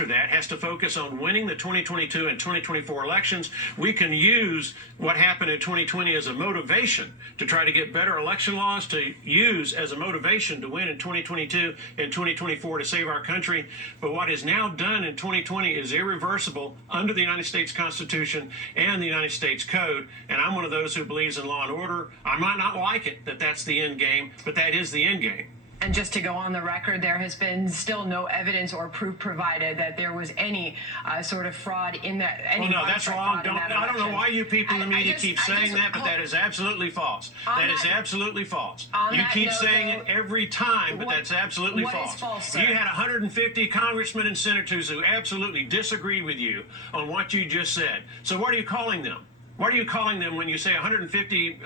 after that has to focus on winning the 2022 and 2024 elections. We can use what happened in 2020 as a motivation to try to get better election laws to use as a motivation to win in 2022 and 2024 to save our country. But what is now done in 2020 is irreversible under the United States Constitution and the United States Code. And I'm one of those who believes in law and order. I might not like it that that's the end game, but that is the end game. And just to go on the record, there has been still no evidence or proof provided that there was any sort of fraud in that. Well, no, that's wrong. I don't know why you people in the media keep saying that, but that is absolutely false. That is absolutely false. You keep saying it every time, but that's absolutely false. What is false, sir? You had 150 congressmen and senators who absolutely disagree with you on what you just said. So what are you calling them? What are you calling them when you say 150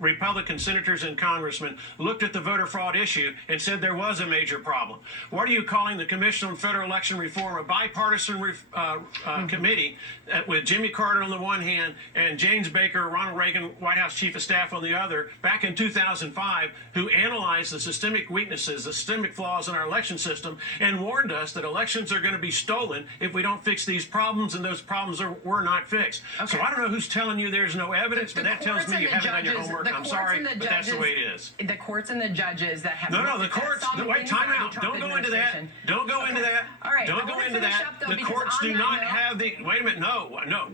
Republican senators and congressmen looked at the voter fraud issue and said there was a major problem? What are you calling the Commission on Federal Election Reform, a bipartisan committee with Jimmy Carter on the one hand and James Baker, Ronald Reagan, White House Chief of Staff on the other, back in 2005, who analyzed the systemic weaknesses, the systemic flaws in our election system, and warned us that elections are going to be stolen if we don't fix these problems, and those problems were not fixed. Okay. So I don't know who's telling you there's no evidence, but that tells me you haven't done your homework. I'm sorry, but that's the way it is. The courts and the judges that have... No, the courts... Wait, time out. Don't go into that. Don't go into that. All right. Don't go into that. The courts do not have the... Wait a minute. No.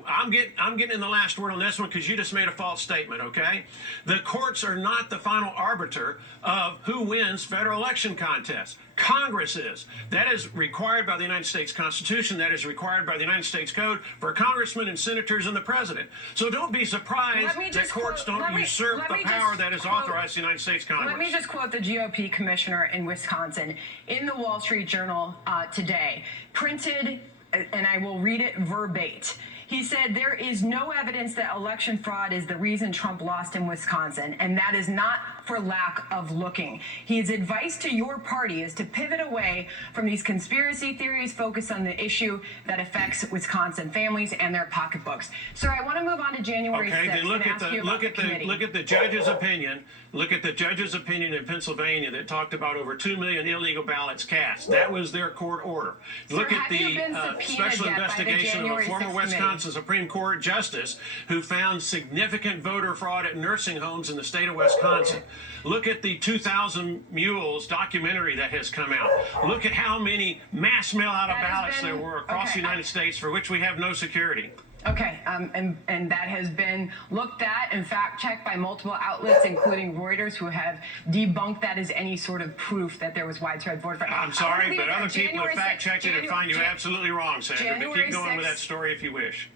I'm getting in the last word on this one because you just made a false statement, okay? The courts are not the final arbiter of who wins federal election contests. Congress is. That is required by the United States Constitution. That is required by the United States Code for congressmen and senators and the president. So don't be surprised that courts don't usurp the power that is authorized in the United States Congress. Let me just quote the GOP commissioner in Wisconsin in the Wall Street Journal today, printed, and I will read it verbatim. He said, there is no evidence that election fraud is the reason Trump lost in Wisconsin, and that is not for lack of looking. His advice to your party is to pivot away from these conspiracy theories, focus on the issue that affects Wisconsin families and their pocketbooks. Sir, I want to move on to January 6th. Okay, then look at the judge's opinion. Look at the judge's opinion in Pennsylvania that talked about over 2 million illegal ballots cast. That was their court order. Look at the special investigation of a former Wisconsin Supreme Court justice who found significant voter fraud at nursing homes in the state of Wisconsin. Look at the 2,000 Mules documentary that has come out. Look at how many mass mail-out of ballots there were across the United States for which we have no security. Okay, and that has been looked at and fact-checked by multiple outlets, including Reuters, who have debunked that as any sort of proof that there was widespread voter fraud. I'm sorry, but other people have fact-checked it and find you absolutely wrong, Sandra. But keep going with that story if you wish.